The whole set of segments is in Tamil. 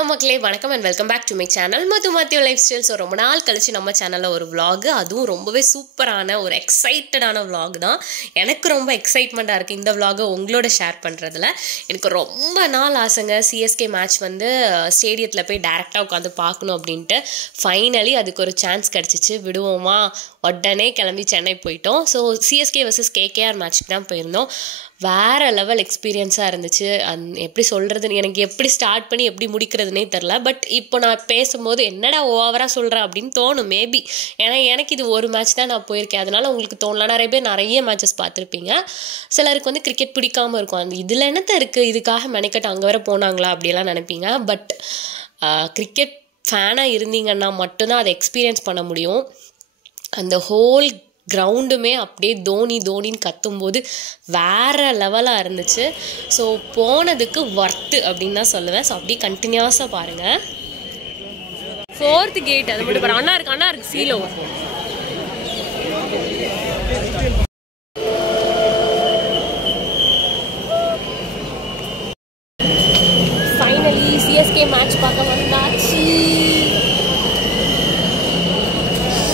ஹலோ மக்களே, வணக்கம் and welcome back to my channel Madhu மாத்தியோ லைஃப் ஸ்டைல். ஸோ ரொம்ப நாள் கழிச்சு நம்ம சேனலில் ஒரு vlog, அதுவும் ரொம்பவே சூப்பரான ஒரு எக்ஸைட்டடான vlog தான். எனக்கு ரொம்ப எக்ஸைட்மெண்ட்டாக இருக்குது இந்த vlog உங்களோட ஷேர் பண்ணுறதுல. எனக்கு ரொம்ப நாள் ஆசைங்க, சிஎஸ்கே மேட்ச் வந்து ஸ்டேடியத்தில் போய் டேரெக்டாக உட்காந்து பார்க்கணும் அப்படின்ட்டு. ஃபைனலி அதுக்கு ஒரு சான்ஸ் கிடச்சிச்சு. விடுவோமா, உடனே கிளம்பி சென்னை போயிட்டோம். ஸோ சிஎஸ்கே வர்சஸ் கேகேஆர் மேட்ச்சுக்கு தான் போயிருந்தோம். வேறு லெவல் எக்ஸ்பீரியன்ஸாக இருந்துச்சு. எப்படி சொல்கிறதுன்னு, எனக்கு எப்படி ஸ்டார்ட் பண்ணி எப்படி முடிக்கிறதுனே தெரில. பட் இப்போ நான் பேசும்போது என்னடா ஓவராக சொல்கிறேன் அப்படின்னு தோணும் மேபி. ஏன்னா எனக்கு இது ஒரு மேட்ச் தான் நான் போயிருக்கேன், அதனால் உங்களுக்கு தோணலாம். நிறைய பேர் நிறைய மேட்சஸ் பார்த்துருப்பீங்க. சிலருக்கு வந்து கிரிக்கெட் பிடிக்காமல் இருக்கும். அந்த இதில் என்னத்த இருக்குது, இதுக்காக மெனக்கட்டு அங்கே வர போனாங்களா அப்படியெல்லாம் நினைப்பீங்க. பட் கிரிக்கெட் ஃபேனாக இருந்தீங்கன்னா மட்டும்தான் அதை எக்ஸ்பீரியன்ஸ் பண்ண முடியும். அந்த ஹோல் கிரவுண்டுமே அப்படியே தோனின்னு கத்தும்போது வேறு லெவலாக இருந்துச்சு. ஸோ போனதுக்கு ஒர்த்து அப்படின்னு தான் சொல்லுவேன். ஸோ அப்படியே கண்டினியூஸாக பாருங்கள். 4th கேட் அது மட்டும் பாருங்க. அண்ணா இருக்கு சீலோ. ஃபைனலி சிஎஸ்கே மேட்ச் பார்க்க வந்தாச்சு.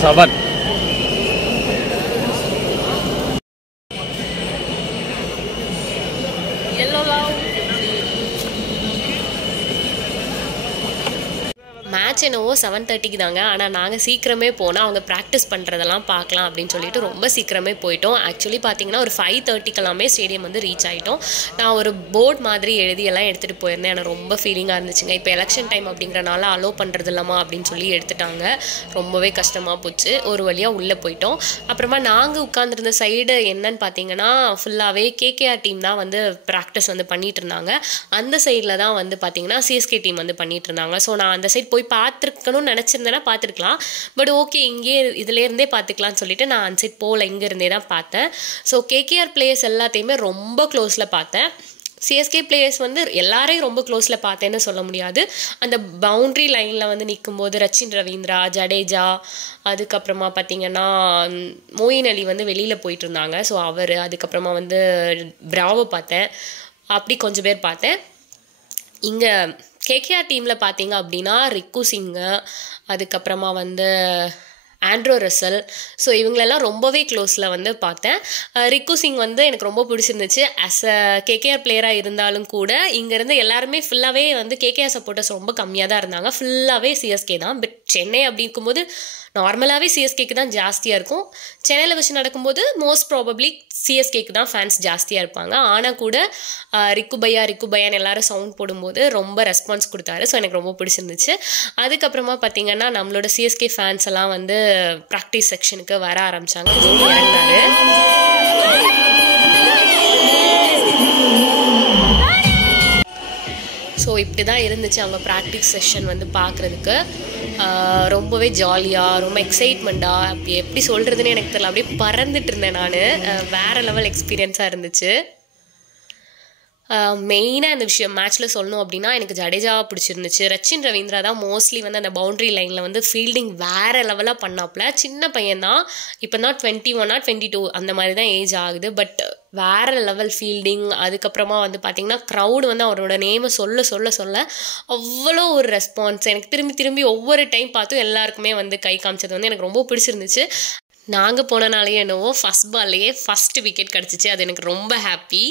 7 மேட்ச் என்னவோ 7:30க்கு தாங்க. ஆனால் நாங்கள் சீக்கிரமே போனால் அவங்க ப்ராக்டிஸ் பண்ணுறதெல்லாம் பார்க்கலாம் அப்படின்னு சொல்லிட்டு ரொம்ப சீக்கிரமே போயிட்டோம். ஆக்சுவலி பார்த்தீங்கன்னா ஒரு 5:30க்கெல்லாமே ஸ்டேடியம் வந்து ரீச் ஆகிட்டோம். நான் ஒரு போர்ட் மாதிரி எழுதியெல்லாம் எடுத்துகிட்டு போயிருந்தேன். எனக்கு ரொம்ப ஃபீலிங்காக இருந்துச்சுங்க. இப்போ எலெக்ஷன் டைம் அப்படிங்கிறனால அலோவ் பண்ணுறது இல்லாமா அப்படின்னு சொல்லி எடுத்துட்டாங்க. ரொம்பவே கஷ்டமாக போச்சு. ஒரு வழியாக உள்ளே போயிட்டோம். அப்புறமா நாங்கள் உட்காந்துருந்த சைடு என்னன்னு பார்த்தீங்கன்னா ஃபுல்லாகவே கேகேஆர் டீம் தான் வந்து ப்ராக்டிஸ் வந்து பண்ணிகிட்டு இருந்தாங்க. அந்த சைடில் தான் வந்து பார்த்தீங்கன்னா சிஎஸ்கே டீம் வந்து பண்ணிகிட்டு இருந்தாங்க. ஸோ நான் அந்த சைட் போய் பார்த்துருக்கணும்னு நினச்சிருந்தேன்னா பார்த்துருக்கலாம். பட் ஓகே, இங்கேயே இதுலேருந்தே பார்த்துக்கலான்னு சொல்லிட்டு நான் அந்த சைட் போகல, இங்கேருந்தே தான் பார்த்தேன். ஸோ கேகேஆர் பிளேயர்ஸ் எல்லாத்தையுமே ரொம்ப க்ளோஸில் பார்த்தேன். சிஎஸ்கே பிளேயர்ஸ் வந்து எல்லாரையும் ரொம்ப க்ளோஸில் பார்த்தேன்னு சொல்ல முடியாது. அந்த பவுண்ட்ரி லைனில் வந்து நிற்கும்போது ரச்சின் ரவீந்திரா, ஜடேஜா, அதுக்கப்புறமா பார்த்திங்கன்னா மொயின் அலி வந்து வெளியில் போயிட்டு இருந்தாங்க. ஸோ அவர், அதுக்கப்புறமா வந்து பிராவோ பார்த்தேன். அப்படி கொஞ்சம் பேர் பார்த்தேன். இங்கே கேகேஆர் டீமில் பார்த்தீங்க அப்படின்னா ரிக்கு சிங்கு, அதுக்கப்புறமா வந்து ஆண்ட்ரோ ரசல், ஸோ இவங்களெல்லாம் ரொம்பவே க்ளோஸில் வந்து பார்த்தேன். ரிக்கு சிங் வந்து எனக்கு ரொம்ப பிடிச்சிருந்துச்சு. ஆஸ் அ கேகேஆர் பிளேயராக இருந்தாலும் கூட இங்கேருந்து எல்லாருமே ஃபுல்லாகவே வந்து கேகேஆர் சப்போர்ட்டர்ஸ் ரொம்ப கம்மியாக தான் இருந்தாங்க. ஃபுல்லாகவே சிஎஸ்கே தான். பட் சென்னை அப்படி இருக்கும்போது நார்மலாகவே சிஎஸ்கேக்கு தான் ஜாஸ்தியாக இருக்கும். சென்னையில் வச்சு நடக்கும்போது மோஸ்ட் ப்ராபப்ளி சிஎஸ்கேக்கு தான் ஃபேன்ஸ் ஜாஸ்தியாக இருப்பாங்க. ஆனால் கூட ரிக்கு பையான்னு எல்லாரும் சவுண்ட் போடும்போது ரொம்ப ரெஸ்பான்ஸ் கொடுத்தாரு. ஸோ எனக்கு ரொம்ப பிடிச்சிருந்துச்சு. அதுக்கப்புறமா பார்த்திங்கன்னா நம்மளோட சிஎஸ்கே ஃபேன்ஸ் எல்லாம் வந்து ப்ராக்டிஸ் செக்ஷனுக்கு வர ஆரம்பித்தாங்க. தோனி இறங்கினாரு. ஸோ இப்படி தான் இருந்துச்சு அவங்க ப்ராக்டிஸ் செஷன் வந்து பார்க்குறதுக்கு. ரொம்பவே ஜாலியாக, ரொம்ப எக்ஸைட்மெண்ட்டாக, அப்படி எப்படி சொல்கிறதுன்னு எனக்கு தெரியல, அப்படியே பறந்துட்டு இருந்தேன் நான். வேறு லெவல் எக்ஸ்பீரியன்ஸாக இருந்துச்சு. மெயினாக இந்த விஷயம் மேட்ச்சில் சொல்லணும் அப்படின்னா எனக்கு ஜடேஜா பிடிச்சிருந்துச்சு. ரச்சின் ரவீந்திரா தான் மோஸ்ட்லி வந்து அந்த பவுண்ட்ரி லைனில் வந்து ஃபீல்டிங் வேறு லெவலாக பண்ணாப்புல. சின்ன பையன்தான், இப்போ தான் 21 or 22 அந்த மாதிரி தான் ஏஜ் ஆகுது. பட் வேறு லெவல் ஃபீல்டிங். அதுக்கப்புறமா வந்து பார்த்திங்கன்னா க்ரௌடு வந்து அவரோட நேமை சொல்ல அவ்வளோ ஒரு ரெஸ்பான்ஸ். எனக்கு திரும்பி ஒவ்வொரு டைம் பார்த்தும் எல்லாருக்குமே வந்து கை காமிச்சது வந்து எனக்கு ரொம்ப பிடிச்சிருந்துச்சு. நாங்கள் போனனாலேயே என்னவோ ஃபஸ்ட் பால்லையே ஃபஸ்ட்டு விக்கெட் கிடச்சிச்சு. அது எனக்கு ரொம்ப ஹாப்பி.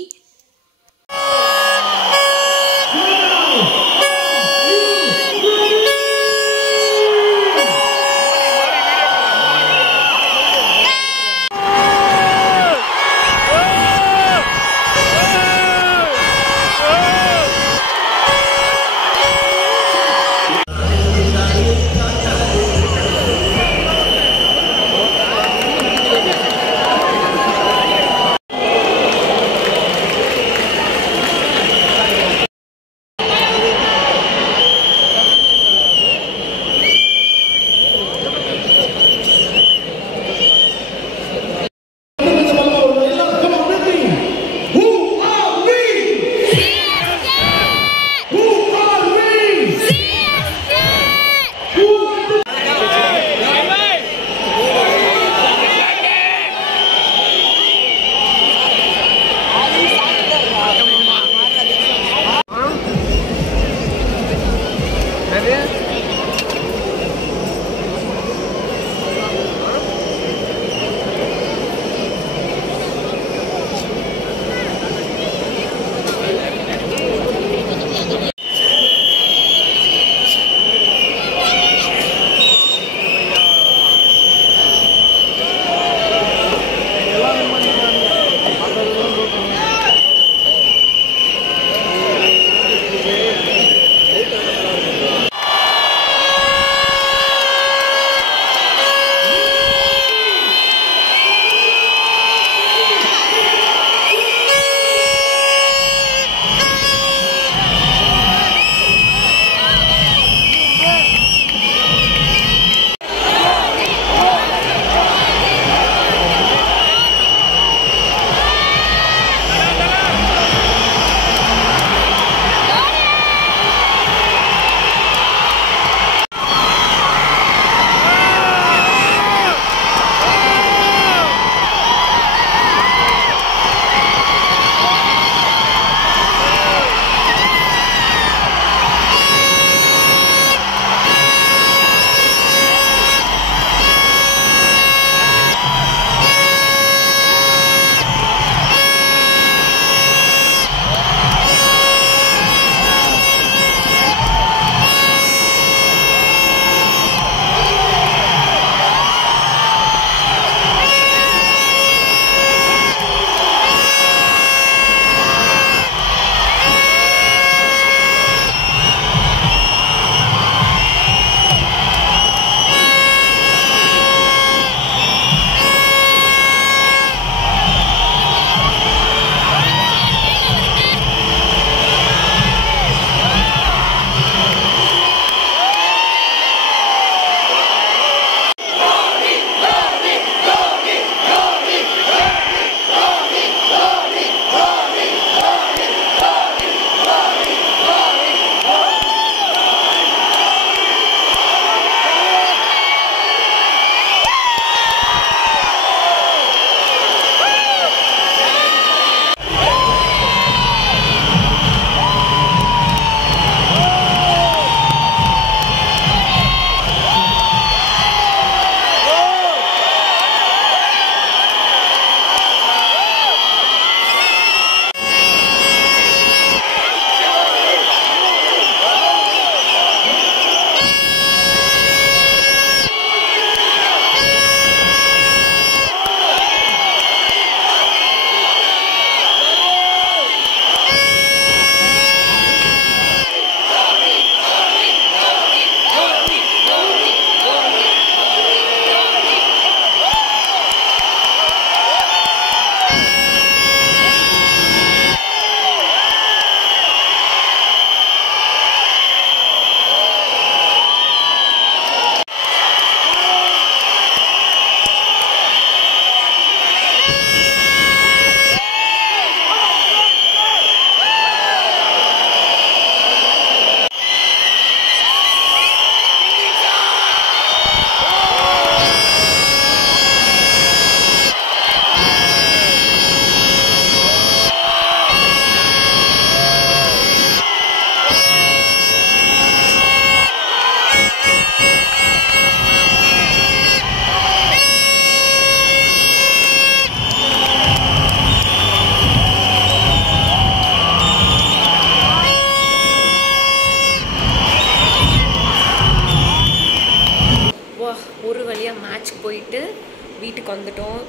வந்துட்டோம்.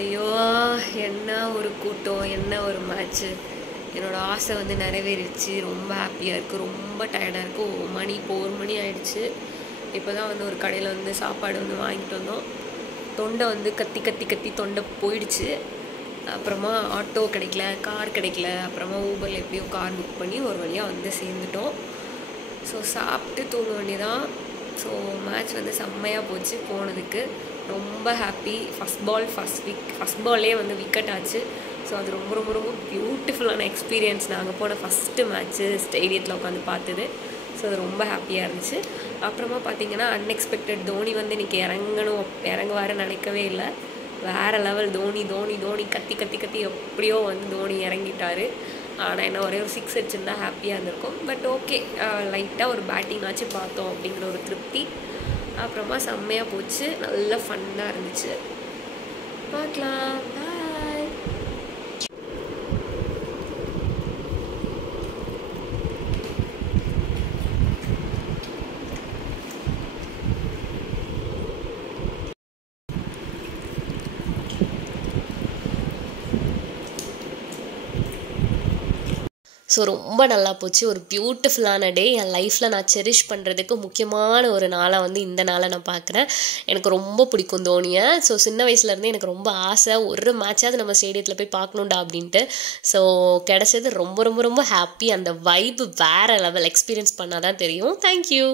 ஐயோ என்ன ஒரு கூட்டம், என்ன ஒரு மேட்ச்சு. என்னோடய ஆசை வந்து நிறைவேறிடுச்சு. ரொம்ப ஹாப்பியாக இருக்குது, ரொம்ப டயர்டாக இருக்குது. மணி இப்போ 1 மணி ஆகிடுச்சு. இப்போ தான் வந்து ஒரு கடையில் வந்து சாப்பாடு வந்து வாங்கிட்டு வந்தோம். தொண்டை வந்து கத்தி கத்தி கத்தி தொண்டை போயிடுச்சு. அப்புறமா ஆட்டோ கிடைக்கல, கார் கிடைக்கல. அப்புறமா ஊபரில் எப்படியோ கார் புக் பண்ணி ஒரு வழியாக வந்து சேர்ந்துட்டோம். ஸோ சாப்பிட்டு தூங்க வேண்டியதான். ஸோ மேட்ச் வந்து செம்மையாக போச்சு. போனதுக்கு ரொம்ப ஹாப்பி. ஃபஸ்ட் பால்லே வந்து விக்கெட் ஆச்சு. ஸோ அது ரொம்ப ரொம்ப ரொம்ப பியூட்டிஃபுல்லான எக்ஸ்பீரியன்ஸ். நாங்கள் போன ஃபஸ்ட்டு மேட்ச்சு ஸ்டேடியத்தில் உட்காந்து பார்த்தது. ஸோ அது ரொம்ப ஹாப்பியாக இருந்துச்சு. அப்புறமா பார்த்திங்கன்னா அன்எக்ஸ்பெக்டட் தோனி வந்து இன்றைக்கி இறங்குவாருன்னு நினைக்கவே இல்லை. வேறு லெவல் தோனி தோனி தோனி கத்தி கத்தி கத்தி எப்படியோ வந்து தோனி இறங்கிட்டார். ஆனால் என்ன ஒரே ஒரு 6 அடிச்சிருந்தா ஹாப்பியாக இருந்திருக்கும். பட் ஓகே, லைட்டாக ஒரு பேட்டிங் ஆச்சு பார்த்தோம் அப்படிங்கிற ஒரு திருப்தி. அப்புறமா செம்மையாக போச்சு. நல்ல ஃபன்னாக இருந்துச்சு. பார்க்கலாம். பாய். ஸோ ரொம்ப நல்லா போச்சு. ஒரு பியூட்டிஃபுல்லான டே. என் லைஃப்பில் நான் செரிஷ் பண்ணுறதுக்கு முக்கியமான ஒரு நாளாக வந்து இந்த நாளை நான் பார்க்குறேன். எனக்கு ரொம்ப பிடிக்கும் தோனியை. ஸோ சின்ன வயசுலேருந்தே எனக்கு ரொம்ப ஆசை, ஒரு மேட்சாவது நம்ம ஸ்டேடியத்தில் போய் பார்க்கணுண்டா அப்படின்ட்டு. ஸோ கிடச்சது ரொம்ப ரொம்ப ரொம்ப ஹாப்பி. அந்த வைப்பு வேறு லெவல். எக்ஸ்பீரியன்ஸ் பண்ணால் தான் தெரியும். தேங்க்யூ.